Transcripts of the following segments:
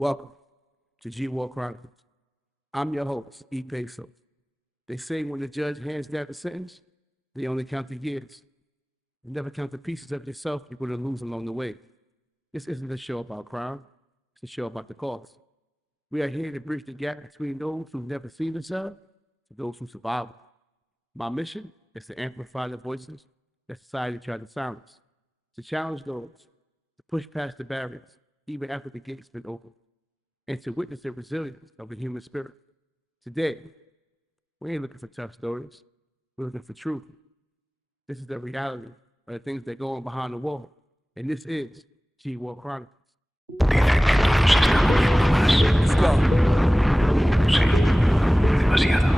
Welcome to G War Chronicles. I'm your host, E. Peso. They say when the judge hands down the sentence, they only count the years. You never count the pieces of yourself you're going to lose along the way. This isn't a show about crime, it's a show about the cause. We are here to bridge the gap between those who've never seen the cell to those who survived. My mission is to amplify the voices that society tried to silence, to challenge those, to push past the barriers, even after the gate's been opened, and to witness the resilience of the human spirit. Today, we ain't looking for tough stories, we're looking for truth. This is the reality of the things that go on behind the wall, and this is G War Chronicles. Dicen que todo se está moviendo más. Let's go. Sí, demasiado.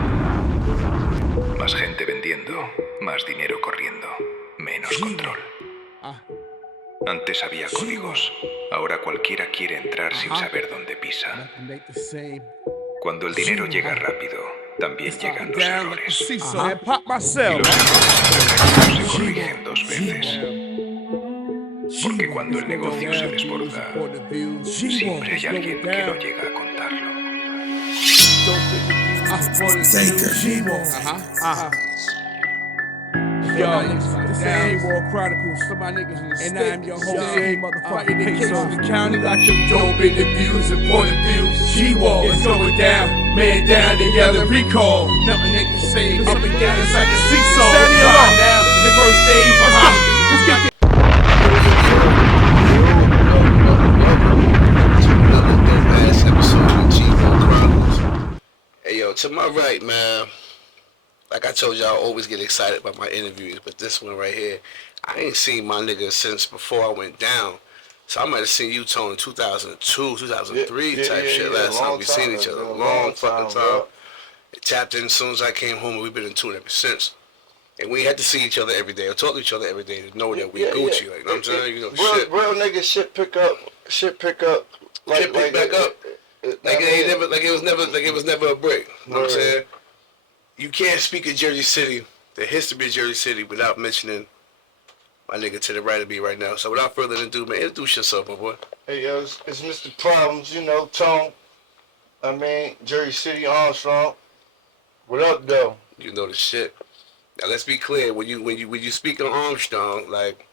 Más gente vendiendo, más dinero corriendo, menos control. Antes había códigos, ahora cualquiera quiere entrar sin saber dónde pisa. Cuando el dinero llega rápido, también llegan los errores. Y los errores se corrigen dos veces. Porque cuando el negocio se desborda, siempre hay alguien que no llega a contarlo. Yo, this ain't War Chronicles. Some of my niggas in the and I'm your host, motherfucking Peso. The county like them dope interviews and point of views. G-War is going down, man down, they yelling recall. Nothing they can say, up and down, it's like a seesaw. Right now, the first day behind. Let's get the last episode of G-War Chronicles. Hey yo, to my right, man. Like I told you, I always get excited about my interviews, but this one right here, I ain't seen my nigga since before I went down. So I might have seen you, Tone, in 2002, 2003 type shit. Last time we seen each other. Long fucking time. Tapped in as soon as I came home, and we've been in tune ever since. And we had to see each other every day, or talk to each other every day to know that we Gucci. Like, you know what I'm saying? You know, real nigga shit pick up. Shit pick back up. Like it was never a break. You know what I'm saying? You can't speak of Jersey City, the history of Jersey City, without mentioning my nigga to the right of me right now. So without further ado, man, introduce yourself, my boy. Hey, yo, it's Mr. Problems, you know, Tone. I mean, Jersey City, Armstrong. What up, though? You know the shit. Now let's be clear. When you speak on Armstrong, like,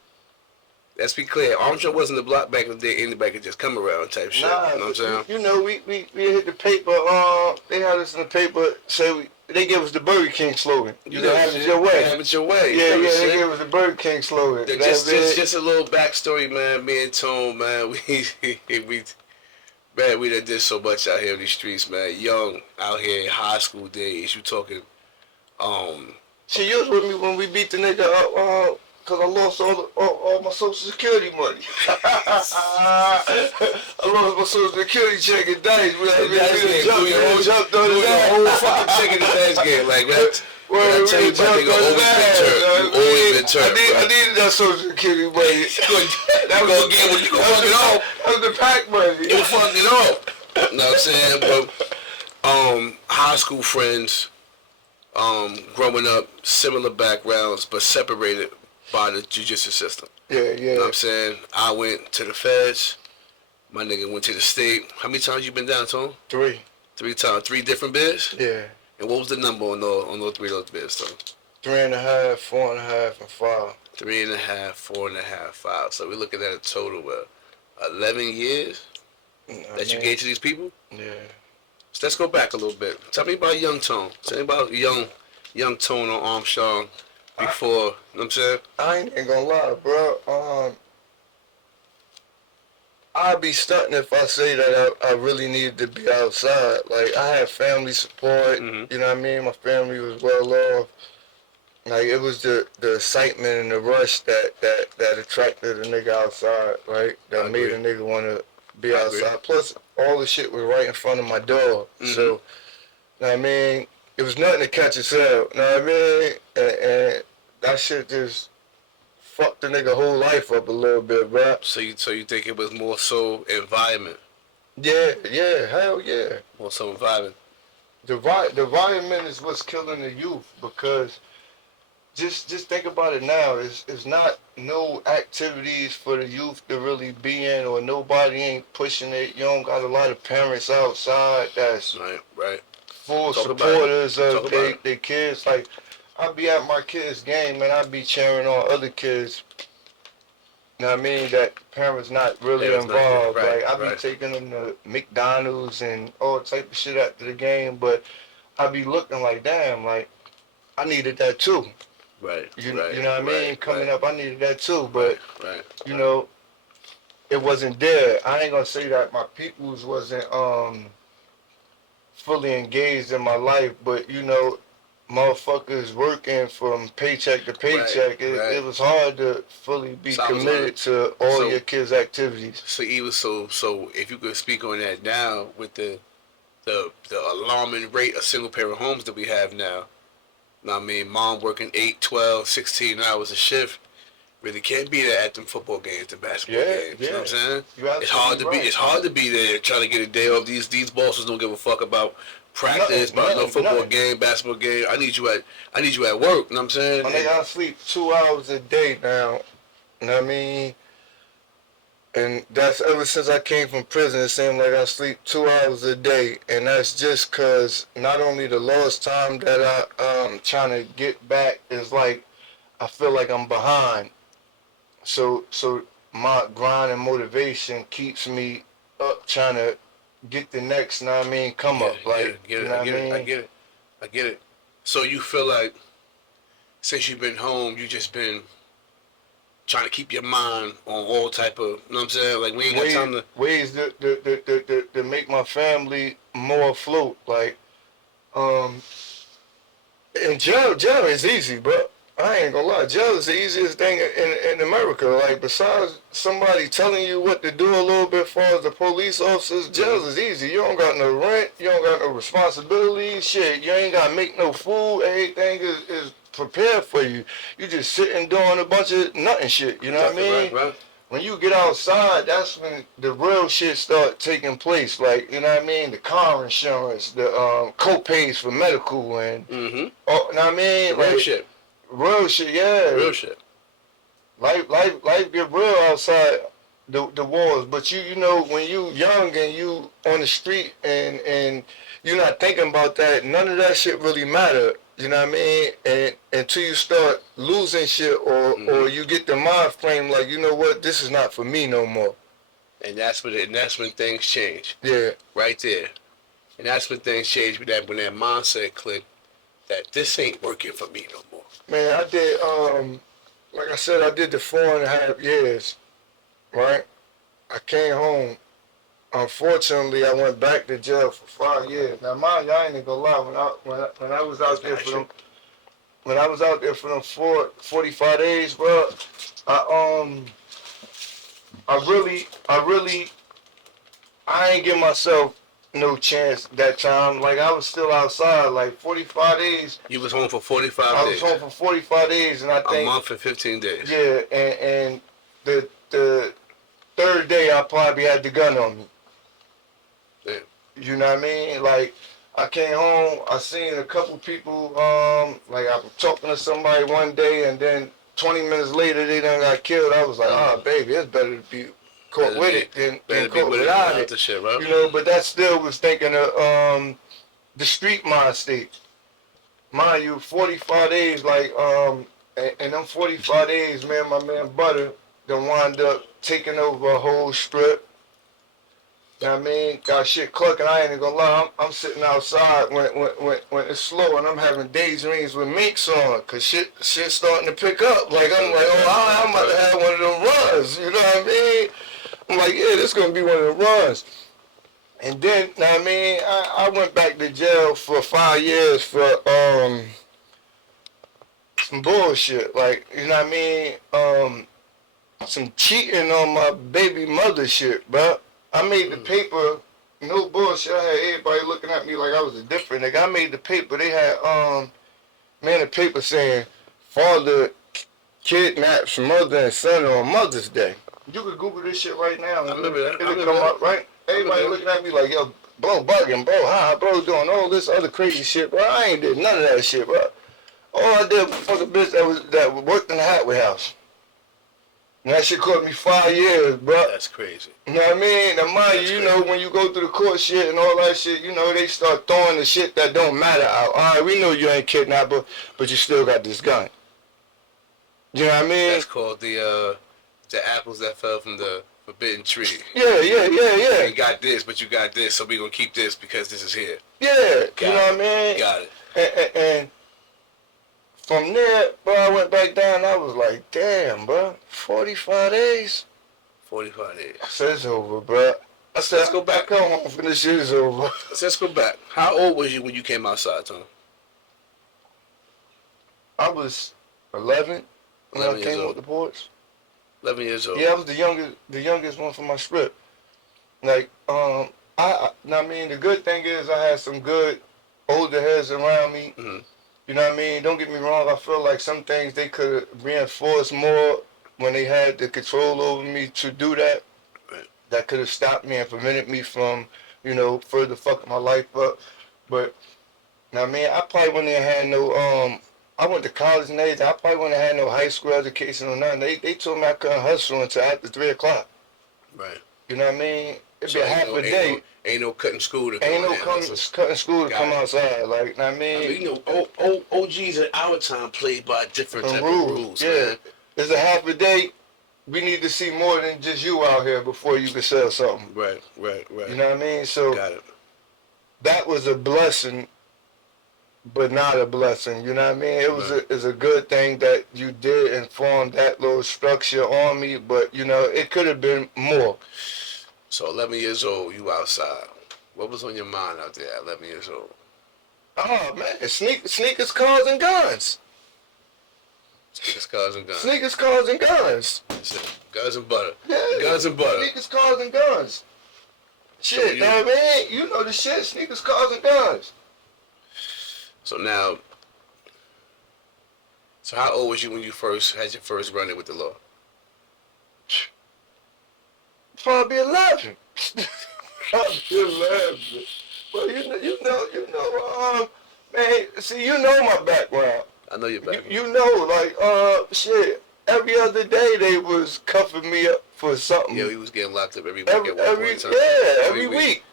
let's be clear. Armstrong wasn't the block back in the day. Anybody could just come around type shit. Nah, you know what I'm saying? You know, we hit the paper. They had us in the paper. Say they gave us the Burger King slogan. You know, have it your way. Have it your way. Yeah, they gave us the Burger King slogan. Just a little backstory, man. Me and Tone, man, we done did so much out here in these streets, man. Young, out here, high school days. You talking, See, you was with me when we beat the nigga up, cause I lost all my Social Security money. I lost my Social Security check and dice. We jumped on his ass. Whole fucking check in the dice game, like that. When I tell you, my nigga always been turned. I needed that Social Security money. That was gonna get when you gonna fuck it off. That was the pack money. You fucked it off. You know what I'm saying? But high school friends, growing up, similar backgrounds, but separated by the judicial system. Yeah. You know what I'm saying? I went to the feds. My nigga went to the state. How many times you been down, Tone? 3. 3 times. 3 different bids? Yeah. And what was the number on those 3 of those bids, Tone? 3.5, 4.5, and 5. 3.5, 4.5, 5. So we're looking at a total of 11 years that you gave to these people? Yeah. So let's go back a little bit. Tell me about young Tone. Tell me about young Tone on Armstrong before, you know what I'm saying? I ain't gonna lie, bro. I'd be stunting if I say that I really needed to be outside. Like, I had family support, you know what I mean? My family was well off. Like, it was the excitement and the rush that attracted a nigga outside, right? That made a nigga want to be outside. Plus, all the shit was right in front of my door. So, you know what I mean? It was nothing to catch us out, you know what I mean? And that shit just fucked the nigga whole life up a little bit, bro. So you think it was more so environment? Yeah, hell yeah. More so environment. The environment is what's killing the youth, because just think about it now. It's not no activities for the youth to really be in, or nobody ain't pushing it. You don't got a lot of parents outside that's right. full Talk supporters of their kids. Like, I be at my kids' game and I be cheering on other kids. You know what I mean? That parents not really involved. Like, I be taking them to McDonald's and all type of shit after the game, but I be looking like, damn, like, I needed that too. You know what I mean? Coming up, I needed that too, but you know, it wasn't there. I ain't gonna say that my peoples wasn't fully engaged in my life, but you know, motherfuckers working from paycheck to paycheck. It was hard to fully be committed to all your kids' activities. So even so if you could speak on that now with the alarming rate of single parent homes that we have now. I mean, mom working 8, 12, 16 hours a shift really can't be there at them football games, the basketball games. You know what I'm saying? It's hard to be there trying to get a day off. These bosses don't give a fuck about practice, about no football game, basketball game. I need you at work. You know what I'm saying? I sleep 2 hours a day now. You know what I mean? And that's ever since I came from prison. It seemed like I sleep 2 hours a day, and that's just cause not only the lost time that I'm trying to get back is like I feel like I'm behind. So my grind and motivation keeps me up, trying to get the next. Know what I mean? Come up, like I get it. So you feel like since you've been home, you just been trying to keep your mind on all type of, you know what I'm saying? Like, we ain't got time to... Ways to make my family more afloat. Like, and jail is easy, bro. I ain't gonna lie. Jail is the easiest thing in America. Like, besides somebody telling you what to do a little bit as far as the police officers, jail is easy. You don't got no rent. You don't got no responsibilities. Shit, you ain't gotta make no food. Everything is prepared for you. You just sitting doing a bunch of nothing shit. You know what I mean? Right. When you get outside, that's when the real shit start taking place. Like, you know what I mean? The car insurance, the co-pays for medical, and you know what I mean? Real shit. Real shit, yeah. Real shit. Life get real outside the walls. But you know, when you young and you on the street and you're not thinking about that, none of that shit really matter. You know what I mean? And until you start losing shit or you get the mind frame like, you know what, this is not for me no more. And that's when things change. Yeah. Right there. And that's when things change when that mindset click that this ain't working for me no more. Man, I did like I said, I did the 4.5 years. Right? I came home. Unfortunately, I went back to jail for 5 years. Now, mind you, I ain't gonna lie. When I was out there for them, 45 days, bro, I ain't give myself no chance that time. Like, I was still outside. Like, 45 days. You was home for 45 days. I was home for 45 days, and I think a month and 15 days. Yeah, and the third day, I probably had the gun on me. Yeah. You know what I mean? Like, I came home, I seen a couple people, like I was talking to somebody one day, and then 20 minutes later, they done got killed. I was like, baby, it's better to be caught with it than caught without it. Shit, right? You know, but that still was thinking of the street mind state. Mind you, 45 days, like, and them 45 days, man, my man Butter done wound up taking over a whole strip. You know what I mean? Got shit clucking. I ain't gonna lie. I'm sitting outside when it's slow, and I'm having daydreams with minks on, cause shit starting to pick up. Like, I'm like, I'm about to have one of them runs. You know what I mean? I'm like, yeah, this gonna be one of the runs. And then, you know what I mean? I went back to jail for 5 years for some bullshit. Like, you know what I mean? Some cheating on my baby mother shit, bro. I made the paper, no bullshit. I had everybody looking at me like I was a different nigga. I made the paper. They had, the paper saying, father kidnaps mother and son on Mother's Day. You could Google this shit right now. I remember that. It'll come up, right? Everybody looking at me like, yo, bro, bugging, bro. How bro doing all this other crazy shit, bro? I ain't did none of that shit, bro. All I did was fuck a bitch that worked in the Hatway House. And that shit cost me 5 years, bro. That's crazy. You know what I mean? Now, mind you, you know, when you go through the court shit and all that shit, you know, they start throwing the shit that don't matter out. All right, we know you ain't kidnapped, but you still got this gun. You know what I mean? That's called the apples that fell from the forbidden tree. Yeah. You got this, but you got this, so we gonna keep this because this is here. Yeah, you know what I mean? Got it. And from there, bro, I went back down. I was like, damn, bro, 45 days. 45 days. I said, it's over, bro. I said, let's go back home when this shit is over. Let's go back. How old was you when you came outside, Tom? I was 11 when I came off the porch. 11 years old. Yeah, I was the youngest one from my strip. Like, I mean, the good thing is I had some good older heads around me. Mm-hmm. You know what I mean? Don't get me wrong. I feel like some things they could have reinforced more when they had the control over me to do that. Right. That could have stopped me and prevented me from, you know, further fucking my life up. But, now, I mean, I probably wouldn't have had no, I went to college and everything. I probably wouldn't have had no high school education or nothing. They told me I couldn't hustle until after 3 o'clock. Right. You know what I mean? It'd So be a half a day. Ain't no cutting school to Ain't no come cutting school to come outside. Like, I mean, you know, OGs at our time played by different type of rules. Yeah, man. There's a half a day. We need to see more than just you out here before you can sell something. Right. You know what I mean? So Got it. that was a blessing, but not a blessing. You know what I mean? It's a good thing that you did and formed that little structure on me, but you know, it could have been more. So 11 years old, you outside. What was on your mind out there at 11 years old? Oh man, sneakers, cars, and guns. Sneakers, cars, and guns. Sneakers, cars, and guns. That's it. Guns and butter. Yeah. Guns and butter. Sneakers, cars, and guns. Shit, So you know what I mean? You know the shit. Sneakers, cars, and guns. So now, how old was you when you first had your first run-in with the law? Probably 11. Probably 11. Well, you know, man, see, you know my background. I know your background. You know, like, shit, every other day they was cuffing me up for something. Yeah, we was getting locked up every week at one point in time. Yeah, every week.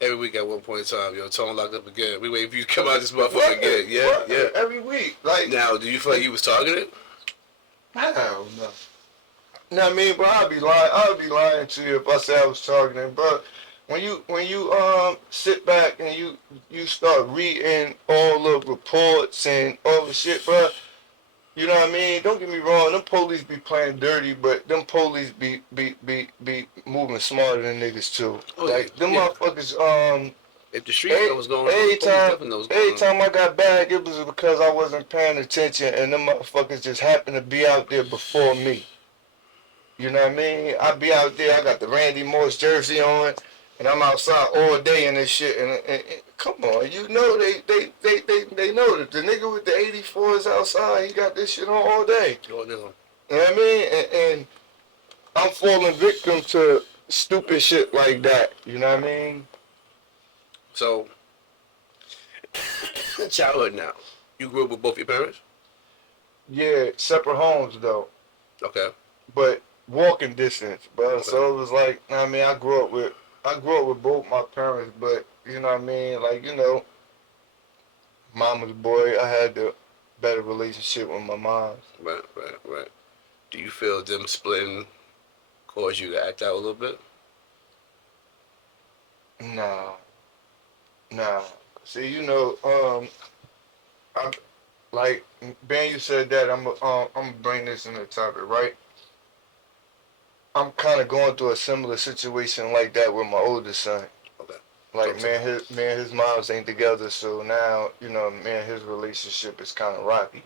Every week at one point in time, yo, Tone locked up again. We waiting for you to come out this motherfucker again. Yeah. Every week. Like, now, do you feel like you was targeted? I don't know. You know what I mean? But I'd be lying to you if I said I was targeting. But when you sit back and you start reading all the reports and all the shit, bro, you know what I mean? Don't get me wrong, them police be playing dirty, but them police be moving smarter than niggas too. Oh, like them motherfuckers. If the street was going on, every time I got back, it was because I wasn't paying attention, and them motherfuckers just happened to be out there before me. You know what I mean? I be out there, I got the Randy Moss jersey on, and I'm outside all day in this shit. And come on, you know they know that the nigga with the 84 is outside. He got this shit on all day. All day long. You know what I mean? And I'm falling victim to stupid shit like that. You know what I mean? So, childhood now. You grew up with both your parents? Yeah, separate homes though. Okay. But walking distance, bro. Okay. So it was like, I mean, I grew up with both my parents, but you know what I mean? Like, you know, mama's boy, I had the better relationship with my mom. Right. Do you feel them splitting caused you to act out a little bit? Nah. See, you know, I'm like Ben. You said that I'm gonna bring this in the topic, right? I'm kind of going through a similar situation like that with my oldest son. Okay. Like his moms ain't together, so now you know, his relationship is kind of rocky.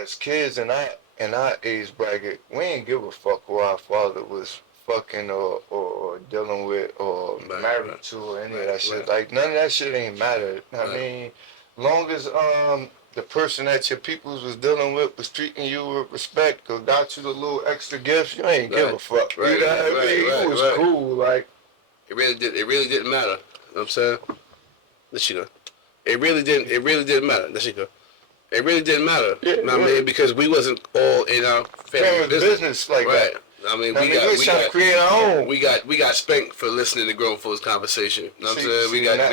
As kids in our age bracket, we ain't give a fuck who our father was fucking or dealing with or married to or any of that shit. Like none of that shit ain't matter. I mean, long as the person that your peoples was dealing with was treating you with respect or got you the little extra gifts, you ain't give a fuck. You know what I mean? It was cool. Like it really didn't matter. You know what I'm saying? Let you know. It really didn't matter. Let you know. It really didn't matter. Yeah, I mean, because we wasn't all in our family business like right. that. I mean, we got to create our own. We got spanked for listening to grown folks' conversation. You know what I'm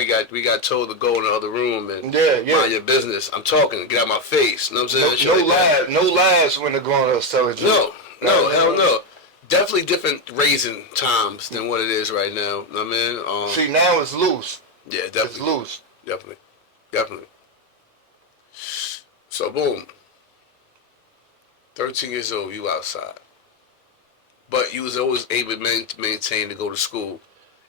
saying? We got told to go in the other room and mind your business. I'm talking. Get out my face. You know what I'm saying? No lies when the grown ups tell you. No, hell no. Definitely different raising times than what it is right now. You know what I mean? See, now it's loose. Yeah, definitely. It's loose. Definitely. So boom. 13 years old, you outside. But you was always able to maintain to go to school.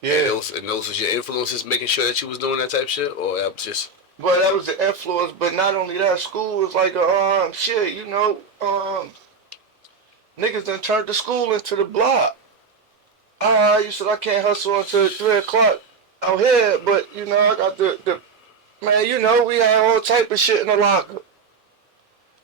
Yeah. And those was your influences making sure that you was doing that type of shit? Or that was just... Well, that was the influence, but not only that, school was like shit, you know, niggas done turned the school into the block. You said I can't hustle until 3 o'clock out here, but, you know, I got the man, you know, we had all type of shit in the locker.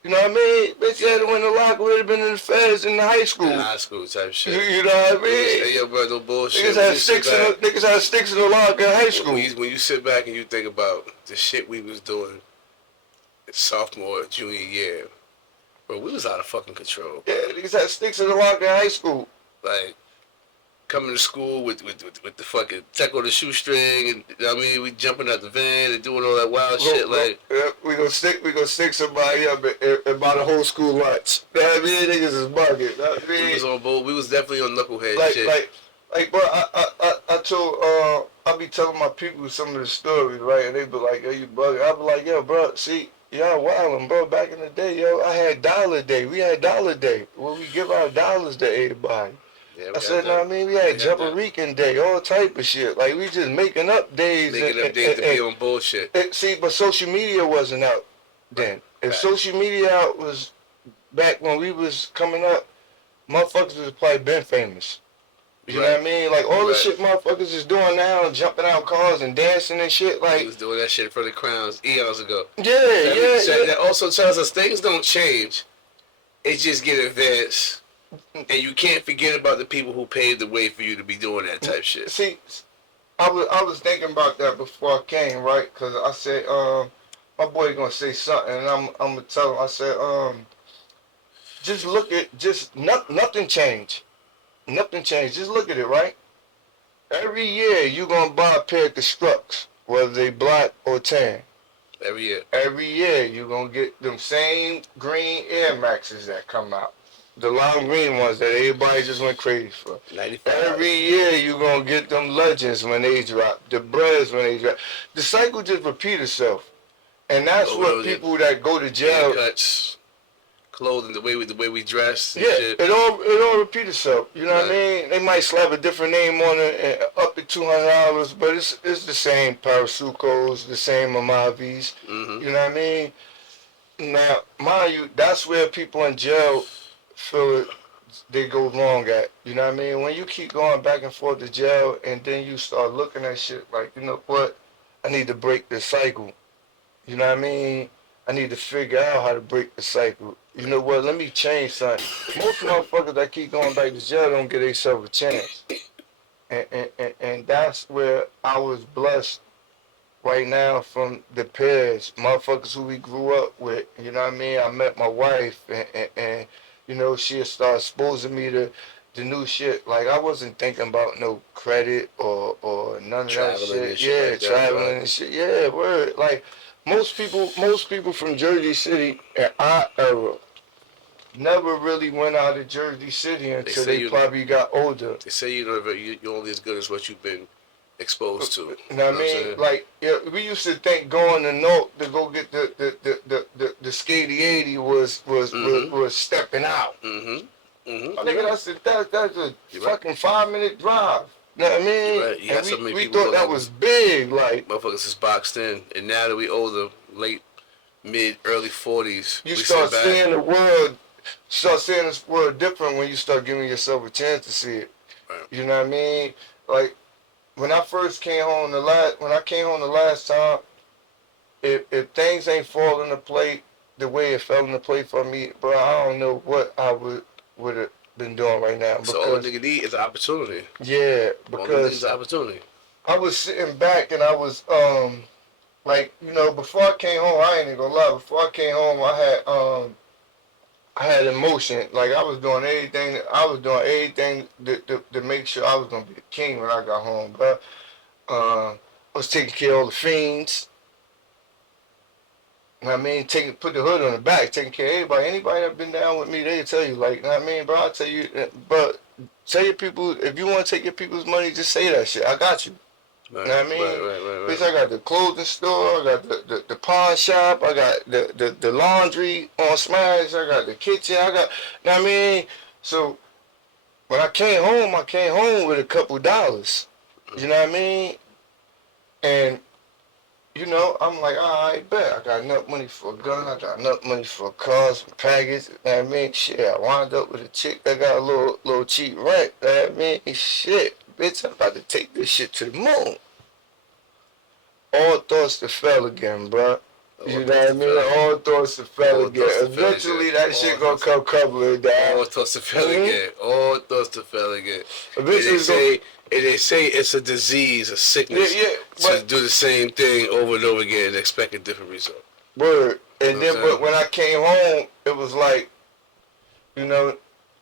You know what I mean? Bitch, you had to win the locker, would have been in the feds in the high school. In high school type shit. You know what I mean? Hey, yo, bro, no bullshit. Niggas had sticks in the locker in high school. When you sit back and you think about the shit we was doing sophomore, junior year, bro, we was out of fucking control. Yeah, niggas had sticks in the locker in high school. Like, coming to school with the fucking tech on the shoestring, and you know what I mean, we jumping out the van and doing all that wild shit. Like, we gonna stick somebody up and buy the whole school lunch. You know what I mean? Niggas is bugging. You know what I mean? We was on both. We was definitely on knucklehead shit. But I told I be telling my people some of the stories, right? And they be like, yo, you bugging. I be like, yo, bro, see, y'all wildin', bro. Back in the day, yo, I had dollar day. We had dollar day where we give out dollars to everybody. Yeah, I said, no, I mean, we had Jamaican Day, all type of shit. Like, we just making up days. Making up days to be on bullshit. See, but social media wasn't out then. If social media out was back when we was coming up, motherfuckers would have probably been famous. You know what I mean? Like, all the shit motherfuckers is doing now, jumping out cars and dancing and shit. Like, he was doing that shit for the crowns eons ago. Yeah. That also tells us things don't change. It just get advanced. And you can't forget about the people who paved the way for you to be doing that type shit. See, I was thinking about that before I came, right? Because I said, my boy gonna say something, and I'm gonna tell him. I said, just look at, nothing changed. Nothing changed. Just look at it, right? Every year you gonna buy a pair of Constructs, whether they black or tan. Every year. Every year you gonna get them same green Air Maxes that come out. The lime green ones that everybody just went crazy for. 95. Every year you gonna get them Legends when they drop, the Breads when they drop. The cycle just repeat itself, and that's what people that go to jail. Haircuts, clothing, the way we dress. Yeah, shit. It all repeat itself. You know what I mean? They might slap a different name on it, and up to $200, but it's the same Parasucos, the same Amavis. Mm-hmm. You know what I mean? Now, mind you, that's where people in jail feel it, they go wrong at. You know what I mean? When you keep going back and forth to jail and then you start looking at shit like, you know what, I need to break this cycle. You know what I mean? I need to figure out how to break the cycle. You know what, let me change something. Most motherfuckers that keep going back to jail don't get themselves a chance. And that's where I was blessed right now from the peers, motherfuckers who we grew up with. You know what I mean? I met my wife and you know, she'll start exposing me to the new shit. Like, I wasn't thinking about no credit or none of that shit. Yeah, like traveling and shit. Yeah, word. Like, most people from Jersey City at our era never really went out of Jersey City until they probably got older. They say you're only as good as what you've been exposed to. You know what I mean? Like, yeah, we used to think going to North to go get the Skady 80 was stepping out. Nigga, that's a fucking 5-minute drive. You know what I mean? Right. And we thought that was big. Like, motherfuckers is boxed in, and now that we older, late, mid, early 40s, you start seeing the world. Start seeing this world different when you start giving yourself a chance to see it. Right. You know what I mean? Like, when I first came home the last time, if things ain't fall into play the way it fell into play for me, bro, I don't know what I would have been doing right now. So all a nigga need is an opportunity. Yeah, because it's an opportunity. I was sitting back and I was like, you know, before I came home, I ain't even gonna lie. Before I came home, I had emotion. Like I was doing everything. I was doing everything to make sure I was gonna be the king when I got home. But I was taking care of all the fiends. You know what I mean, put the hood on the back, taking care of everybody. Anybody that been down with me, they tell you, like, you know what I mean, bro. I tell you, but tell your people if you want to take your people's money, just say that shit. I got you. Right, You know what I mean? right. Bitch, I got the clothing store, I got the pawn shop, I got the laundry on Smash, I got the kitchen, I got, you know what I mean? So when I came home with a couple dollars. You know what I mean? And you know, I'm like, all right, bet. I got enough money for a gun. I got enough money for a car, some package. You know what I mean? Shit, I wound up with a chick that got a little cheap rent. You know what I mean? Shit, bitch, I'm about to take this shit to the moon. All thoughts to fail again, bro. You know what I mean? All thoughts to fail again. Eventually, that shit gonna come crumbling down. All thoughts to fail again. All thoughts to fail again. Eventually, and they say it's a disease, a sickness, to do the same thing over and over again and expect a different result. Word. And then, but when I came home, it was like, you know,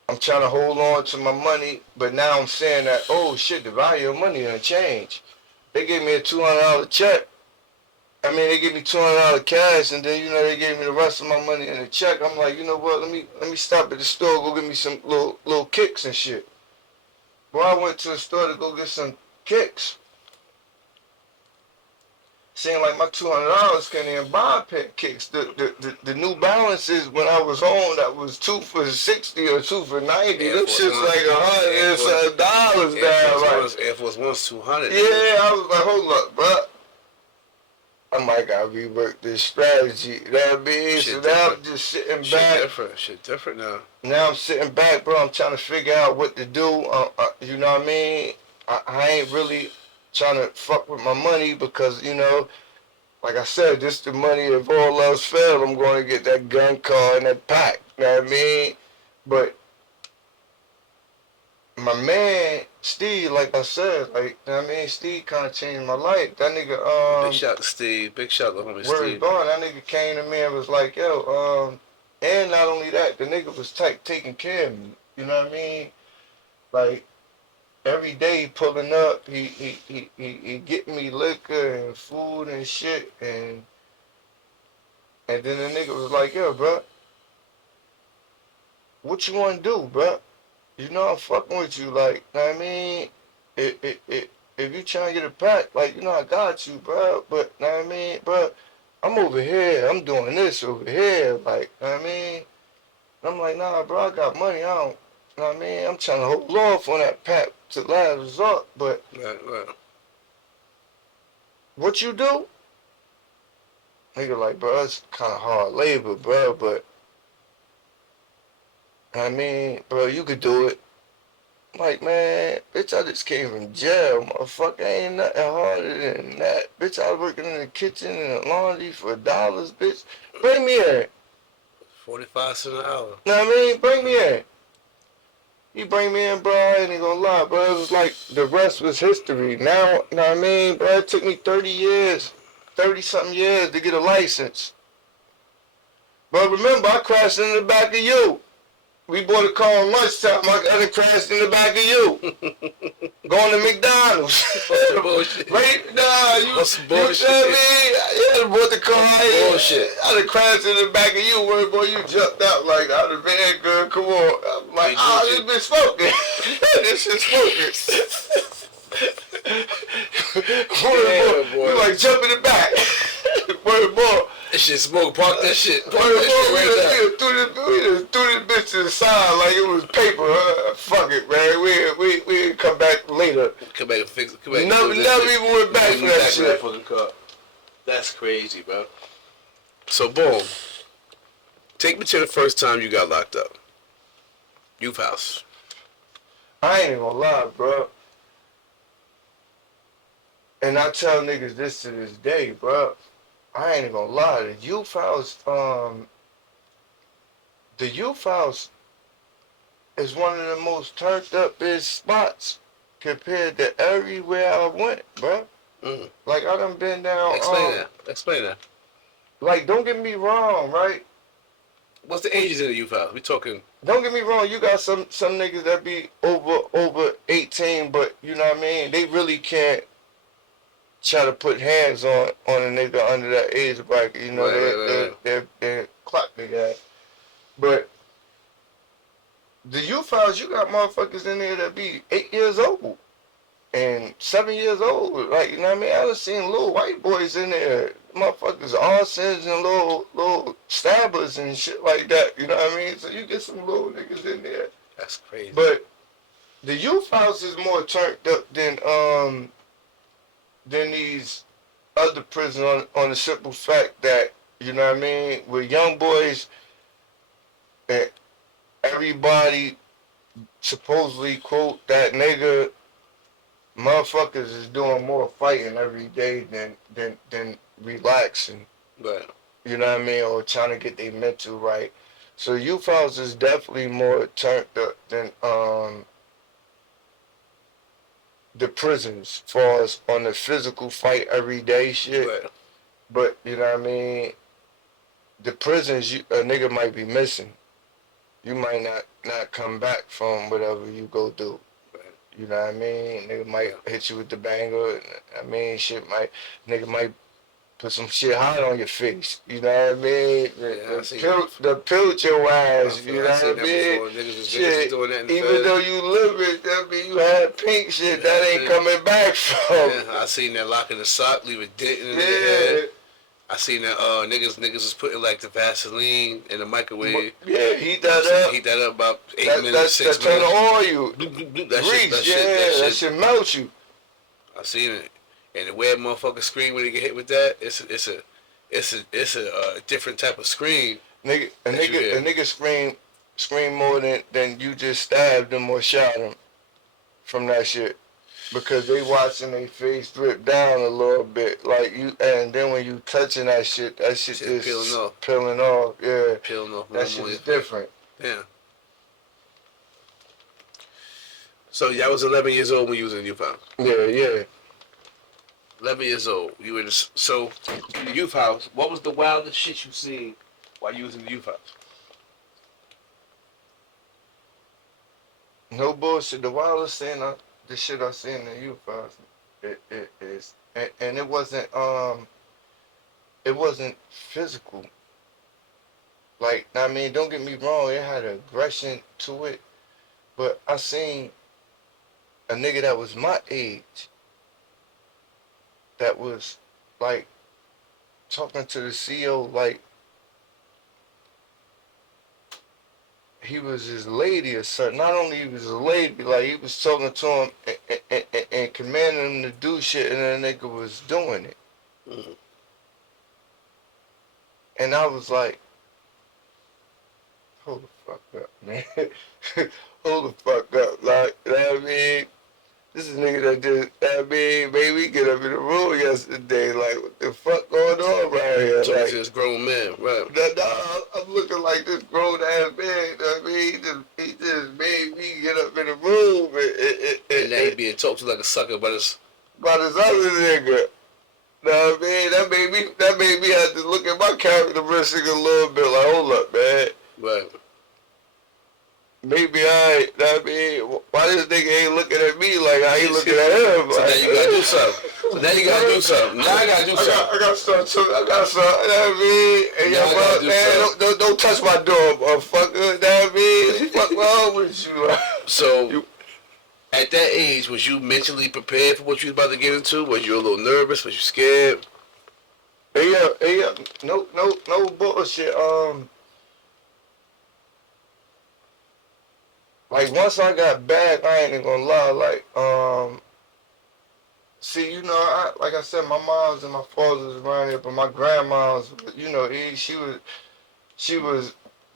I'm trying to hold on to my money, but now I'm saying that, oh shit, the value of money done changed. They gave me a $200 check. I mean, they gave me $200 cash, and then, you know, they gave me the rest of my money in a check. I'm like, you know what, let me stop at the store, go get me some little kicks and shit. Well, I went to the store to go get some kicks. Seemed like my $200 can't even buy a pair of kicks. The New Balances when I was home, that was 2 for $60 or 2 for $90. Them shit's like $100 now. Like Air Force One's $200. Yeah, I was like, hold up, bro. I might gotta rework this strategy. You know what I mean? So now I'm just sitting back. Shit different now. Now I'm sitting back, bro. I'm trying to figure out what to do. You know what I mean? I ain't really trying to fuck with my money because, you know, like I said, just the money, if all else failed, I'm going to get that gun car and that pack. You know what I mean? But my man, Steve, like I said, like, you know what I mean? Steve kind of changed my life. That nigga, Big shout to Steve. Big shout to homie Steve. Born, that nigga came to me and was like, yo, and not only that, the nigga was taking care of me. You know what I mean? Like, every day pulling up, he getting me liquor and food and shit, and then the nigga was like, yo, bro, what you want to do, bro? You know I'm fucking with you, like, you know what I mean? If you trying to get a pack, like, you know I got you, bro, but, you know what I mean, bro, I'm over here, I'm doing this over here, like, you know what I mean? And I'm like, nah, bro, I got money, I don't, you know what I mean? I'm trying to hold off on that pack to last resort, but Right. what you do? Nigga like, bro, it's kind of hard labor, bro, but I mean, bro, you could do it. I'm like, man, bitch, I just came from jail, motherfucker. Ain't nothing harder than that. Bitch, I was working in the kitchen and the laundry for dollars, bitch. Bring me in. 45 cents an hour. Know what I mean? Bring me in. You bring me in, bro, I ain't even gonna lie, bro. It was like the rest was history. Now, you know what I mean, bro, it took me 30-something years to get a license. But remember, I crashed in the back of you. We bought a car on lunchtime. I done crashed in the back of you. Going to McDonald's. Bullshit. Right? Nah, you bullshit. You know what I mean? Yeah, I bought the car. Bullshit. I done crashed in the back of you. Where, boy, you jumped out like, out of the van, girl. Come on. I'm like, this bitch smoking. This shit smoking. Yeah, boy. You like jump in the back. Word, boy. That shit smoke. Park that shit. We threw this bitch to the side like it was paper. Fuck it, man. We come back later. Come back and fix it. Never even went back for that shit. That fucking car. That's crazy, bro. So, boom. Take me to the first time you got locked up. Youth house. I ain't even gonna lie, bro. And I tell niggas this to this day, bro. I ain't even gonna lie. The youth house is one of the most turned up spots compared to everywhere I went, bro. Like, I done been down. Explain that. Like, don't get me wrong, right? What's the ages in the youth house? We talking. Don't get me wrong. You got some niggas that be over 18, but you know what I mean. They really can't try to put hands on a nigga under that age bracket. You know, they clock me that. But the youth house, you got motherfuckers in there that be 8 years old and 7 years old. Like, you know what I mean? I done seen little white boys in there, motherfuckers arsons and little stabbers and shit like that. You know what I mean? So you get some little niggas in there. That's crazy. But the youth house is more turned up than these other prisons on the simple fact that, you know what I mean, with young boys, and everybody supposedly quote that nigga, motherfuckers is doing more fighting every day than relaxing. Right. You know what I mean? Or trying to get their mental right. So youth house is definitely more turned up than the prisons, as far as on the physical fight every day shit. Right. But you know what I mean? The prisons, a nigga might be missing. You might not come back from whatever you go do. Right. You know what I mean? Nigga might hit you with the banger. I mean, nigga might put some shit hot on your face. You know what I mean? The pilt your ass. You know what I mean? Niggas doing that in the even though you live it, that mean you had pink shit that ain't coming back from. Yeah, I seen that lock in the sock, leave a dent in the head. I seen that niggas was putting like the Vaseline in the microwave. Yeah, heat that up about 8 minutes, 6 minutes. That's turn the oil. That shit melt you. I seen it. And the way a motherfucker scream when they get hit with that, it's a different type of scream. A nigga scream more than you just stabbed him or shot him from that shit. Because they watching their face drip down a little bit, like you, and then when you touching that shit just peeling off, yeah. Peeling off. That shit is different. Yeah. So y'all was 11 years old when you was in youth house. Yeah. 11 years old. You were in the youth house. What was the wildest shit you seen while you was in the youth house? No bullshit. The wildest thing the shit I seen in the youth house, it is, and it wasn't physical. Like, I mean, don't get me wrong, it had aggression to it, but I seen a nigga that was my age that was like talking to the CEO like he was his lady or something. Not only he was a lady, like he was talking to him and commanding him to do shit, and that nigga was doing it. Mm-hmm. And I was like, hold the fuck up, man. Hold the fuck up. Like, you know what I mean? This is a nigga that just, I mean, baby, we get up in the room yesterday, like, what the fuck going on right here? Talking like, to this grown man, right? I'm looking like this grown ass man, I mean, he just made me get up in the room and now he being talked to like a sucker by this other nigga. Know what I mean? That made me have to look at my characteristic a little bit, like, hold up, man. Right. Maybe I mean, why this nigga ain't looking at me like I ain't looking at him? So now you gotta do something. Now I gotta do something. I got something. You know what I mean? And y'all, man, don't touch my door, motherfucker. You know what I mean? What's wrong with you? So, at that age, was you mentally prepared for what you was about to get into? Was you a little nervous? Was you scared? Yeah. No bullshit. Like, once I got back, I ain't even gonna lie, like, see, you know, like I said, my mom's and my father's around here, but my grandma's, you know, she was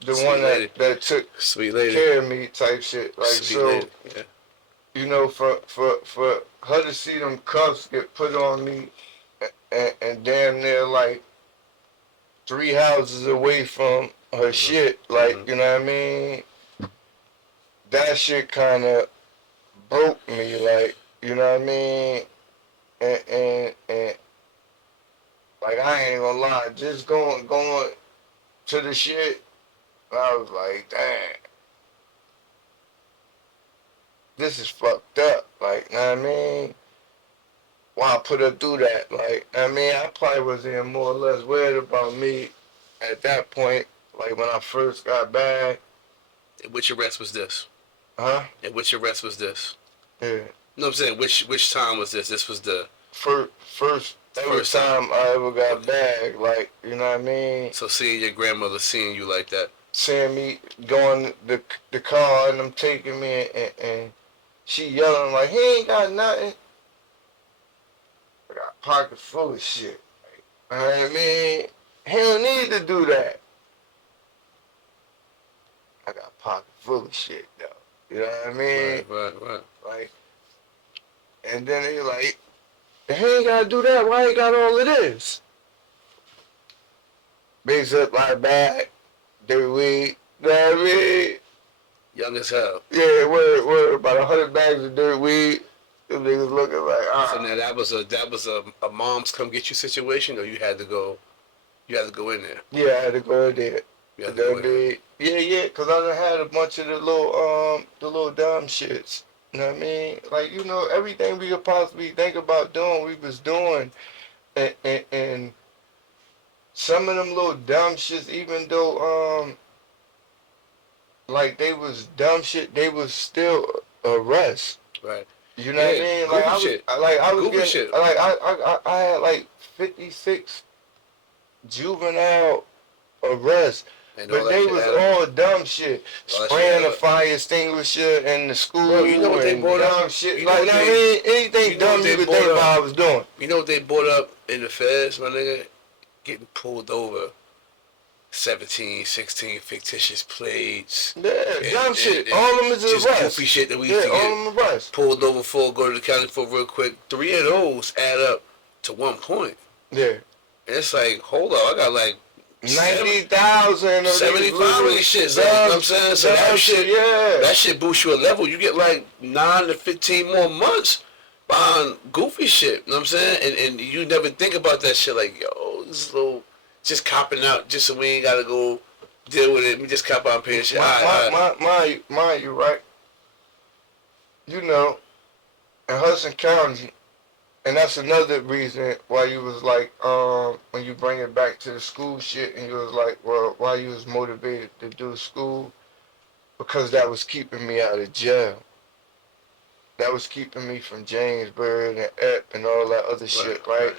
the Sweet one lady. that took care of me type shit. Like, Sweet so, lady. Yeah. you know, for her to see them cuffs get put on me and damn near, like, 3 houses away from her shit, like, you know what I mean? That shit kind of broke me, like, you know what I mean? and like I ain't gonna lie, just going to the shit, I was like, damn, this is fucked up. Like, know what I mean? Why I put her through that? Like, I mean, I probably was in more or less worried about me at that point, like when I first got back. And which arrest was this? Huh? And which arrest was this? Yeah. No, I'm saying which time was this? This was the first time I ever got back. Like, you know what I mean? So seeing your grandmother, seeing you like that, seeing me going the car and them taking me and she yelling like he ain't got nothing. I got a pocket full of shit. Like, you know what I mean? He don't need to do that. I got a pocket full of shit though. You know what I mean? Right. Like, and then they like, he ain't gotta do that. Why he got all of this? Bigs up like bag, dirty weed. You know what I mean? Young as hell. Yeah, word. About 100 bags of dirt weed. Them niggas looking like, So now that was a mom's come get you situation, or you had to go in there. Yeah, I had to go in there. You had to go in there. Yeah, cause I done had a bunch of the little dumb shits. You know what I mean? Like, you know, everything we could possibly think about doing, we was doing, and some of them little dumb shits, even though like they was dumb shit, they was still arrest. Right. You know what I mean? Like I was getting shit. Like I had like 56 juvenile arrests. But they was all dumb shit. Spraying a fire extinguisher in the school. Bro, you know what they brought dumb up? shit. You know like, I mean, anything dumb you could think about I was doing. You know what they brought up in the feds, my nigga? Getting pulled over. 17, 16 fictitious plates. Yeah, dumb shit. All of them is just arrest. Goofy shit that we used to get all of them arrest. Pulled over for, go to the county for real quick. 3 of those add up to 1 point. Yeah. And it's like, hold up, I got like 90,000 75 of these shit. So, you know what I'm saying? So that shit, yeah. That shit boosts you a level. You get like 9 to 15 more months behind goofy shit. You know what I'm saying? And you never think about that shit like, yo, this is little, just copping out just so we ain't gotta go deal with it. We just cop out paying shit. Mind you, right? You know, in Hudson County, and that's another reason why you was like, when you bring it back to the school shit, and you was like, well, why you was motivated to do school? Because that was keeping me out of jail. That was keeping me from Jamesburg and Ep and all that other shit, right?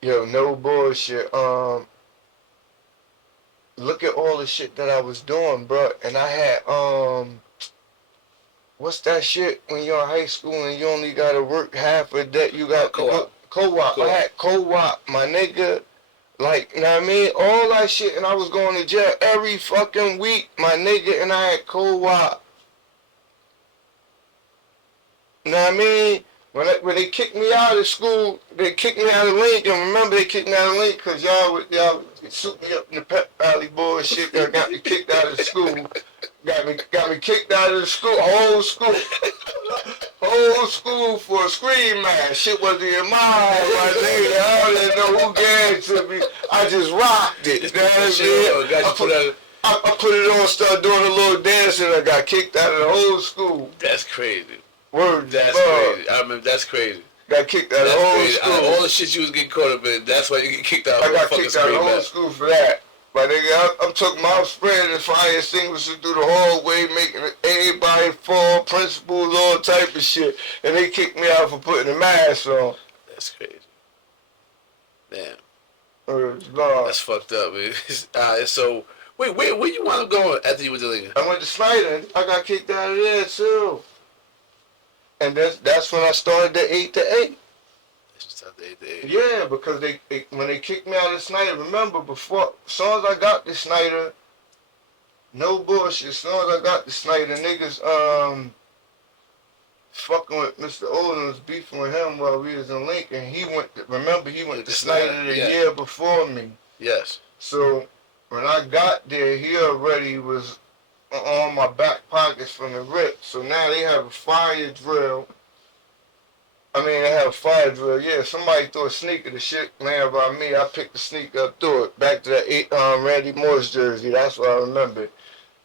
Yo, no bullshit. Look at all the shit that I was doing, bro. And I had, what's that shit when you're in high school and you only gotta work half of that? You got co-op. I had co-op, my nigga. Like, you know what I mean? All that shit, and I was going to jail every fucking week, my nigga, and I had co-op. You know what I mean? When they kicked me out of school, they kicked me out of Lincoln. Remember, they kicked me out of Lincoln because y'all suit me up in the pep rally bullshit. That got me kicked out of school. Got me kicked out of the school, whole school for a scream match. Shit wasn't in my mind, my nigga. I don't even know who gave it to me. I just rocked it. You know what I mean? I put it on, started doing a little dance, and I got kicked out of the whole school. That's crazy. Word, that's crazy. I remember, that's crazy. Got kicked out of the whole school. Out of all the shit you was getting caught up in, that's why you get kicked out. I got kicked out of the whole school for that. But nigga, I'm talking about spraying the fire extinguisher through the hallway, making everybody fall, principals, all type of shit. And they kicked me out for putting a mask on. That's crazy. Damn. No. That's fucked up, man. So, wait, where you wound up going after you went to Lincoln? I went to Snyder. I got kicked out of there, too. And that's when I started the 8 to 8. Yeah, because they when they kicked me out of Snyder, remember before, as soon as I got to Snyder, no bullshit, as soon as I got to Snyder, niggas fucking with Mr. Odom, was beefing with him while we was in Lincoln. He went to Snyder the year before me. Yes. So when I got there, he already was on my back pockets from the rip. So now they have a fire drill. I mean, they have fire drill. Yeah, somebody threw a sneaker. The shit land by me. I picked the sneaker up, threw it back to that Randy Moss jersey. That's what I remember.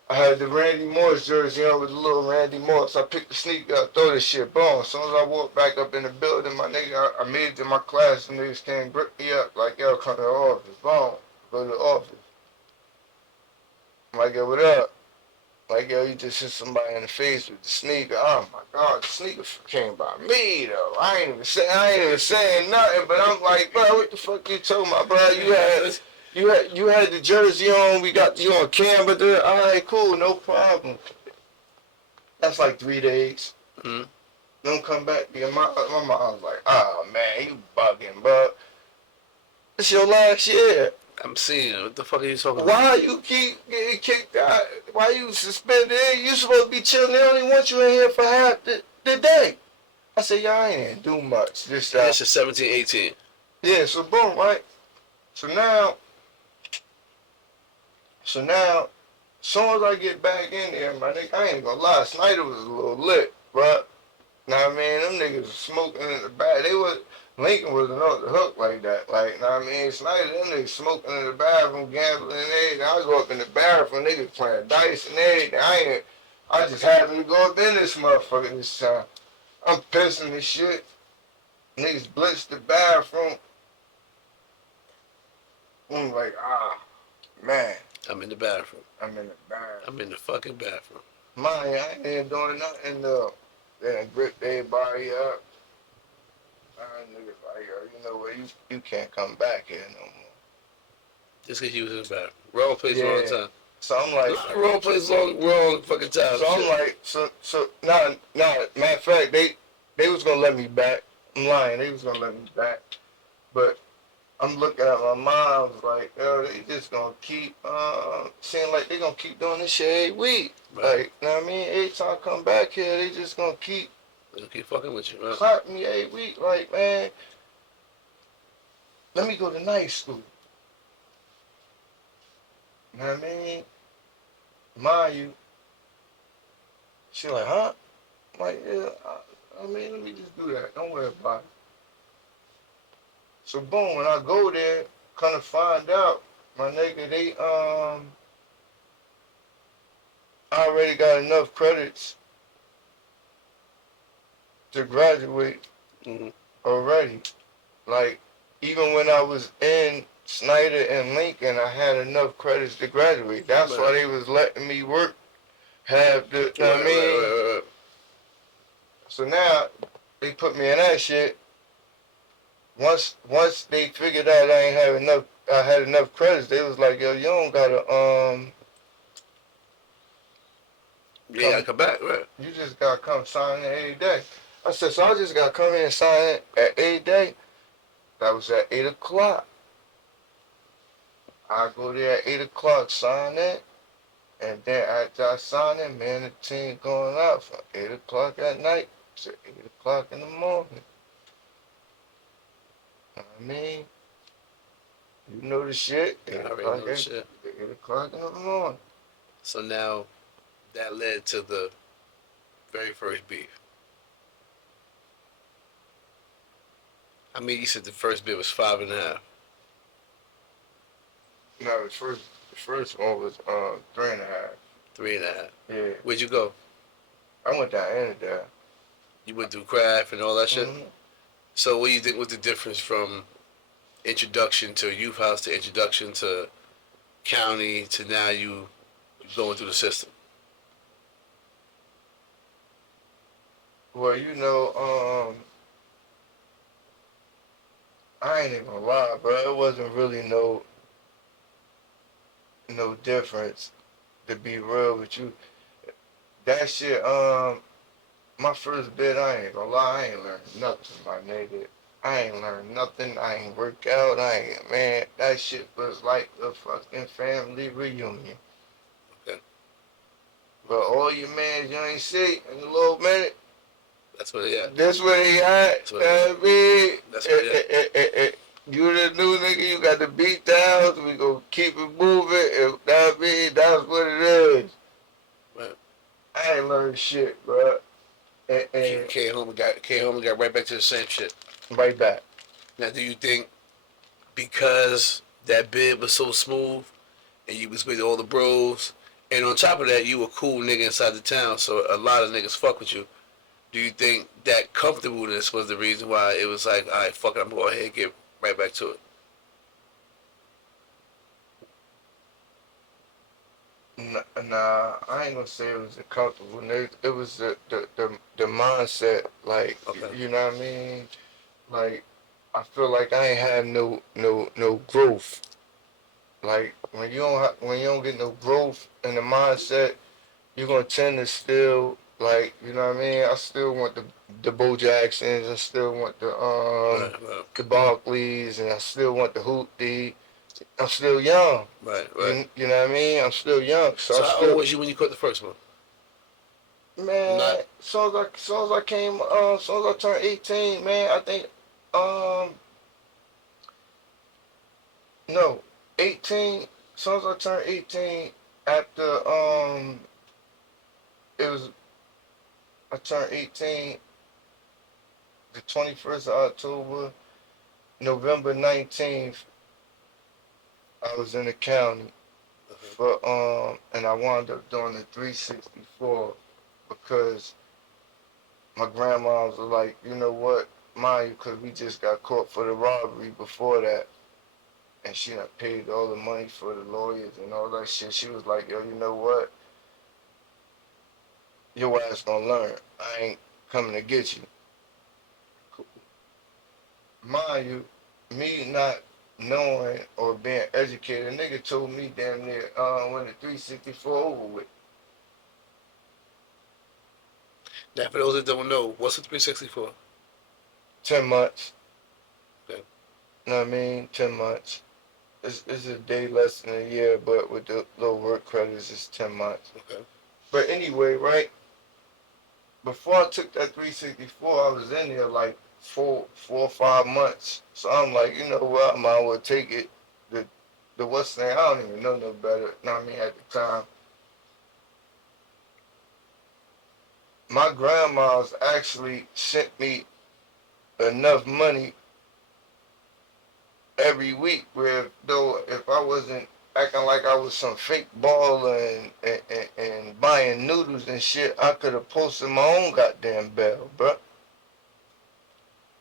I had the Randy Moss jersey on with the little Randy Moss. I picked the sneaker up, throw this shit. Boom. As soon as I walked back up in the building, my nigga, I made it to my class. And niggas came grip me up like, yo, come to the office. Boom. Go to the office. I'm like, yo, what up? Like, yo, you just hit somebody in the face with the sneaker. Oh my God, the sneaker came by me though. I ain't even saying nothing, but I'm like, bro, what the fuck you talking about, bro? You had the jersey on. We got you on camera there. All right, cool, no problem. That's like 3 days. Mm-hmm. Don't come back. My mom was like, oh man, you bugging, bro. It's your last year. I'm seeing it. What the fuck are you talking about? Why you keep getting kicked out? Why you suspended? You supposed to be chilling. They only want you in here for half the day. I said, y'all ain't do much. This is 17, 18. Yeah, so boom, right? So now, as soon as I get back in there, my nigga, I ain't gonna lie, Snyder was a little lit, bro. Now, I mean, them niggas was smoking in the back. Lincoln wasn't off the hook like that. Like, know what I mean? Snyder, them niggas smoking in the bathroom, gambling and everything. I go up in the bathroom, niggas playing dice and everything. I just happened to go up in this motherfucker this time. I'm pissing this shit. Niggas blitzed the bathroom. I'm like, man. I'm in the bathroom. I'm in the bathroom. I'm in the fucking bathroom. Man, I ain't even doing nothing though. Then gripped everybody up. Niggas like, yo, you know what, you can't come back here no more. Just because you was in the bathroom. Wrong place, wrong time. So I'm like, wrong place, wrong fucking time. So I'm like, so nah, matter of fact, they was gonna let me back. I'm lying, they was gonna let me back. But I'm looking at my mom's like, yo, they just gonna keep seem like they gonna keep doing this shit every week. Right. Like, you know what I mean? Every time I come back here, they just gonna keep fucking with you, right? Clap me every week, like, man, let me go to night school. You know what I mean? Mind you, she like, huh? I'm like, yeah, I mean, let me just do that. Don't worry about it. So boom, when I go there, kind of find out, my nigga, they I already got enough credits to graduate already. Like, even when I was in Snyder and Lincoln, I had enough credits to graduate. That's why they was letting me work, have the, you know what I mean? So now, they put me in that shit. Once they figured out I had enough credits, they was like, yo, you don't gotta, you gotta come back, right? You just gotta come sign in every day. I said, so I just gotta come in and sign in at 8 day. That was at 8 o'clock. I go there at 8 o'clock, sign in, and then after I sign in, man, the team going out from 8 o'clock at night to 8 o'clock in the morning. I mean, you know the shit. I already know the shit. 8 o'clock in the morning. So now, that led to the very first beef. I mean, you said the first bid was 5.5. No, the first one was 3.5. 3.5. Yeah. Where'd you go? I went down in there. You went through craft and all that shit? Mm-hmm. So what do you think was the difference from introduction to youth house to introduction to county to now you going through the system? Well, you know, I ain't even gonna lie, bro. It wasn't really no difference, to be real with you. That shit, my first bid, I ain't gonna lie, I ain't learned nothing, my nigga. I ain't learned nothing, I ain't work out, man, that shit was like a fucking family reunion. Okay. But all your mans you ain't see in a little minute, that's what he at. That's what he at. That's what he at. You the new nigga, you got the beat downs, we gonna keep it moving, that's what it is. Right. I ain't learned shit, bro. Came home and got got right back to the same shit. Right back. Now, do you think because that bid was so smooth and you was with all the bros, and on top of that, you were a cool nigga inside the town, so a lot of niggas fuck with you. Do you think that comfortableness was the reason why it was like, all right, fuck it, I'm going to go ahead and get right back to it? Nah, I ain't gonna say it was uncomfortable. It was the mindset, like, Okay. you know what I mean? Like, I feel like I ain't had no growth. Like when you don't get no growth in the mindset, you're gonna tend to still, like, you know what I mean? I still want the Bo Jacksons, I still want Right. the Barkleys, and I still want the Hoopty. I'm still young. Right. You know what I mean? I'm still young. So So I how still, old was you when you caught the first one? man, Not. soon as I came, soon as I turned 18, man, I think, no, 18, soon as I turned 18, after, it was, I turned 18 the 21st of October, November 19th, I was in the county and I wound up doing the 364 because my grandma was like, you know what, mind you, because we just got caught for the robbery before that, and she done paid all the money for the lawyers and all that shit. She was like, yo, you know what, your ass gonna learn. I ain't coming to get you. Mind you, me not knowing or being educated, a nigga told me damn near when the 364 over with. Now, for those that don't know, what's a 364? 10 months. Okay. You know what I mean? 10 months. It's a day less than a year, but with the little work credits, it's 10 months. Okay. But anyway, right? Before I took that 364, I was in there like four or 5 months. So I'm like, you know what? I might as well take it. The what's name? I don't even know no better. You know what I mean? At the time, my grandma's actually sent me enough money every week where though if I wasn't acting like I was some fake baller and buying noodles and shit, I could have posted my own goddamn bail, bruh.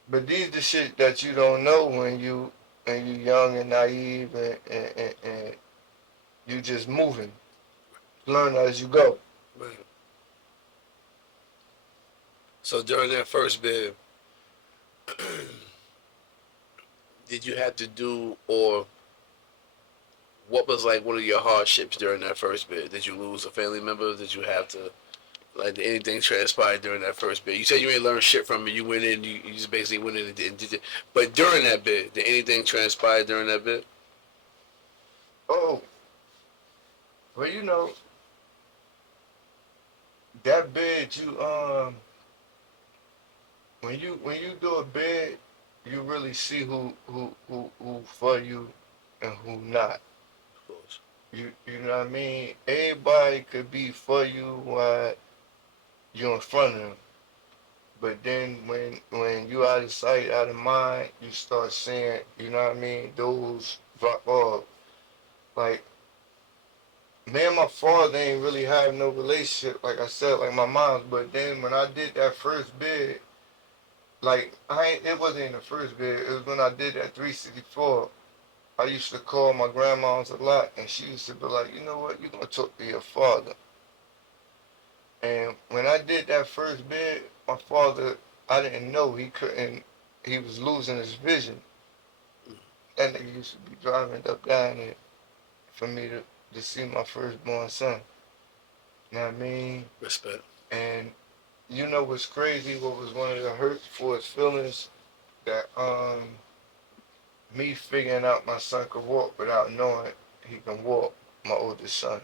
But these the shit that you don't know when you young and naive and you just moving. Learn as you go. Right. So during that first bid, did you have to do, or what was like one of your hardships during that first bid? Did you lose a family member? Did you have to, like, did anything transpire during that first bid? You said you ain't learned shit from it. You went in, you just basically went in and did it. But during that bid, did anything transpire during that bid? Oh, well, you know, that bid you when you do a bid, you really see who for you and who not. Of course. You know what I mean? Everybody could be for you while you're in front of them. But then when you out of sight, out of mind, you start seeing, you know what I mean, those drop off. Like, me and my father ain't really have no relationship, like I said, like my mom's. But then when I did that first bid, like it wasn't in the first bid, it was when I did that 364. I used to call my grandma's a lot, and she used to be like, you know what, you gonna talk to your father. And when I did that first bid, my father, I didn't know he was losing his vision. That nigga used to be driving up down there for me to see my firstborn son. You know what I mean? Respect. And you know what's crazy? What was one of the hurts for his feelings? That me figuring out my son could walk without knowing he can walk, my oldest son.